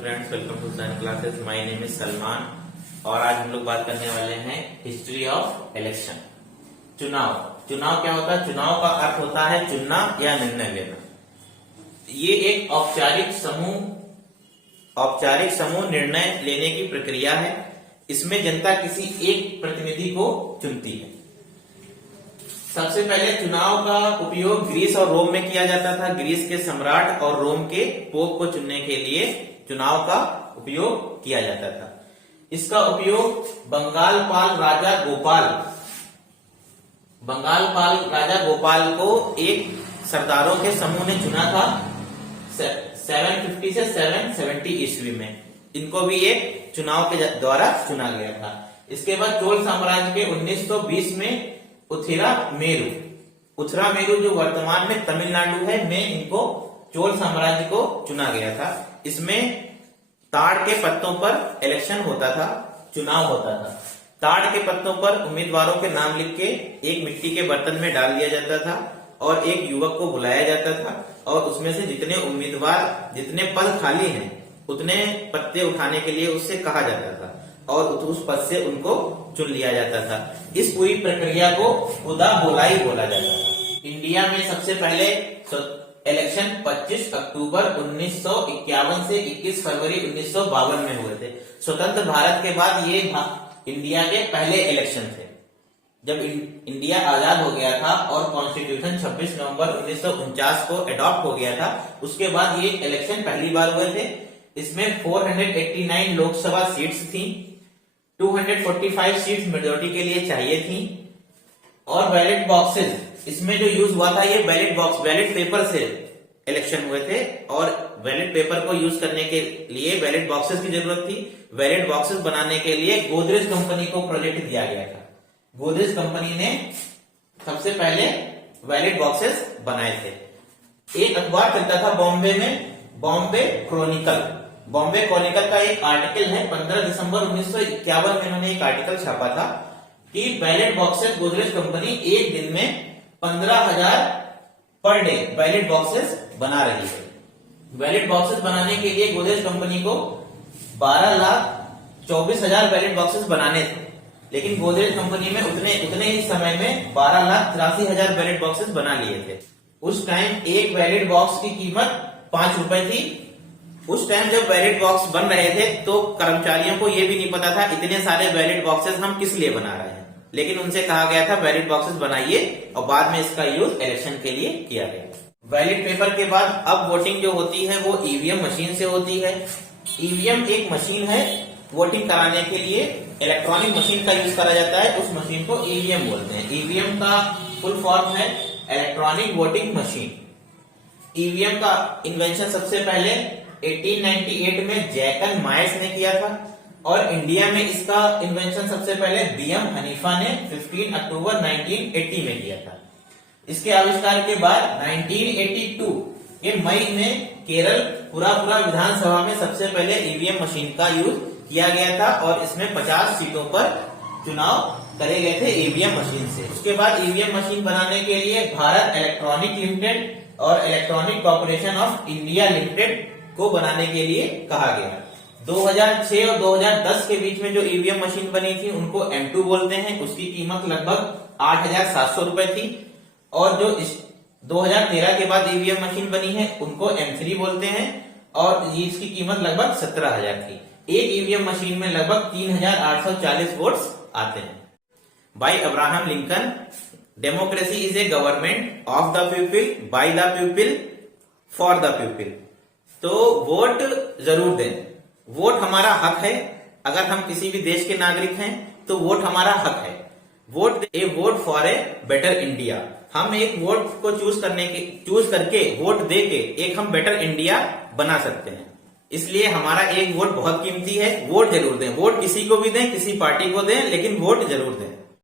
Friends, welcome to science classes. My name is Salman और आज हम लोग बात करने वाले हैं हिस्ट्री ऑफ इलेक्शन। चुनाव क्या होता है? चुनाव का अर्थ होता है चुनना या निर्णय लेना। ये एक औपचारिक समूह निर्णय लेने की प्रक्रिया है। इसमें जनता किसी एक प्रतिनिधि को चुनती है। सबसे पहले चुनाव का उपयोग ग्रीस और रोम में किया जाता था। ग्रीस के सम्राट और रोम के पोप को चुनने के लिए चुनाव का उपयोग किया जाता था। इसका उपयोग बंगाल पाल राजा गोपाल को एक सरदारों के समूह ने चुना था 750 से 770 ईस्वी में। इनको भी एक चुनाव के द्वारा चुना गया था। इसके बाद चोल साम्राज्य के 1920 में उथिरा मेरू जो वर्तमान में तमिलनाडु है में इनको चोल साम्राज्य को चुना गया था। इसमें ताड़ के पत्तों पर इलेक्शन होता था, चुनाव होता था। ताड़ के पत्तों पर उम्मीदवारों के नाम लिख के एक मिट्टी के बर्तन में डाल दिया जाता था और एक युवक को बुलाया जाता था और उसमें से जितने पद खाली हैं उतने पत्ते उठाने के लिए उससे कहा जाता था और उस पद से उनको चुन लिया जाता था। इस पूरी प्रक्रिया को खुदा बोलाई बोला जाता था। इंडिया में सबसे पहले इलेक्शन 25 अक्टूबर 1951 से 21 फरवरी 1952 में हुए थे। स्वतंत्र भारत के बाद ये इंडिया के पहले इलेक्शन थे। जब इंडिया आजाद हो गया था और कॉन्स्टिट्यूशन 26 नवंबर 1949 को अडॉप्ट हो गया था, उसके बाद ये इलेक्शन पहली बार हुए थे। इसमें 489 लोकसभा सीट्स थी, 245 सीट्स मेजोरिटी के लिए चाहिए थी और बैलेट बॉक्सेस, इसमें जो यूज हुआ था ये बैलेट पेपर से इलेक्शन हुए थे और बैलेट पेपर को यूज करने के लिए बैलेट बॉक्सेस की जरूरत थी। बैलेट बॉक्सेस बनाने के लिए गोदरेज कंपनी को प्रोजेक्ट दिया गया था। गोदरेज कंपनी ने सबसे पहले बैलेट बॉक्सेस बनाए थे। एक अखबार चलता था बॉम्बे में, बॉम्बे क्रॉनिकल का एक आर्टिकल है 15 दिसंबर 1951 में इन्होंने एक आर्टिकल छापा था कि बैलेट बॉक्सेस गोदरेज कंपनी एक दिन में 15,000 पर डे बैलेट बॉक्सेस बना रही है। बैलेट बॉक्सेस बनाने के लिए गोदरेज कंपनी को 12,24,000 बैलेट बॉक्सेस बनाने थे, लेकिन गोदरेज कंपनी में उतने ही समय में 12,83,000 बैलेट बॉक्सेस बना लिए थे। उस टाइम एक बैलेट बॉक्स की कीमत 5 रुपए थी। उस टाइम जब बैलेट बॉक्स बन रहे थे तो कर्मचारियों को यह भी नहीं पता था इतने सारे बैलेट बॉक्सेस हम किस लिए बना रहे हैं, लेकिन उनसे कहा गया था बैलेट बॉक्सेस बनाइए और बाद में इसका यूज इलेक्शन के लिए किया गया। बैलेट पेपर के बाद अब वोटिंग जो होती है वो ईवीएम मशीन से होती है। ईवीएम एक मशीन है वोटिंग कराने के लिए, इलेक्ट्रॉनिक मशीन का यूज करा जाता है, उस मशीन को ईवीएम बोलते हैं। ईवीएम का फुल फॉर्म है इलेक्ट्रॉनिक वोटिंग मशीन। ईवीएम का इन्वेंशन सबसे पहले 1898 में जैकन मायर्स ने किया था और इंडिया में इसका इन्वेंशन सबसे पहले बीएम हनीफा ने 15 अक्टूबर 1980 में किया था। इसके आविष्कार के बाद 1982 के मई में केरल पूरा विधानसभा में सबसे पहले ईवीएम मशीन का यूज किया गया था और इसमें 50 सीटों पर चुनाव करे गए थे ईवीएम मशीन से। उसके बाद ईवीएम मशीन बनाने के लिए भारत इलेक्ट्रॉनिक लिमिटेड और electronic corporation of India limited को बनाने के लिए कहा गया। 2006 और 2010 के बीच में जो ईवीएम मशीन बनी थी उनको M2 बोलते हैं। उसकी कीमत लगभग 8,700 रुपए थी और जो 2013 के बाद ईवीएम मशीन बनी है उनको M3 बोलते हैं और इसकी कीमत लगभग 17,000 थी। एक ईवीएम मशीन में लगभग 3,840 वोट्स आते हैं। By Abraham Lincoln, democracy is a government of the people, by the people, for the people. तो वोट जरूर दें। वोट हमारा हक है। अगर हम किसी भी देश के नागरिक हैं तो वोट हमारा हक है। Vote for a better India. हम एक वोट को चूज करके वोट दे के एक हम बेटर इंडिया बना सकते हैं। इसलिए हमारा एक वोट बहुत कीमती है। वोट जरूर दें। वोट किसी को भी दें, किसी पार्टी को दें, लेकिन वोट जरूर दें।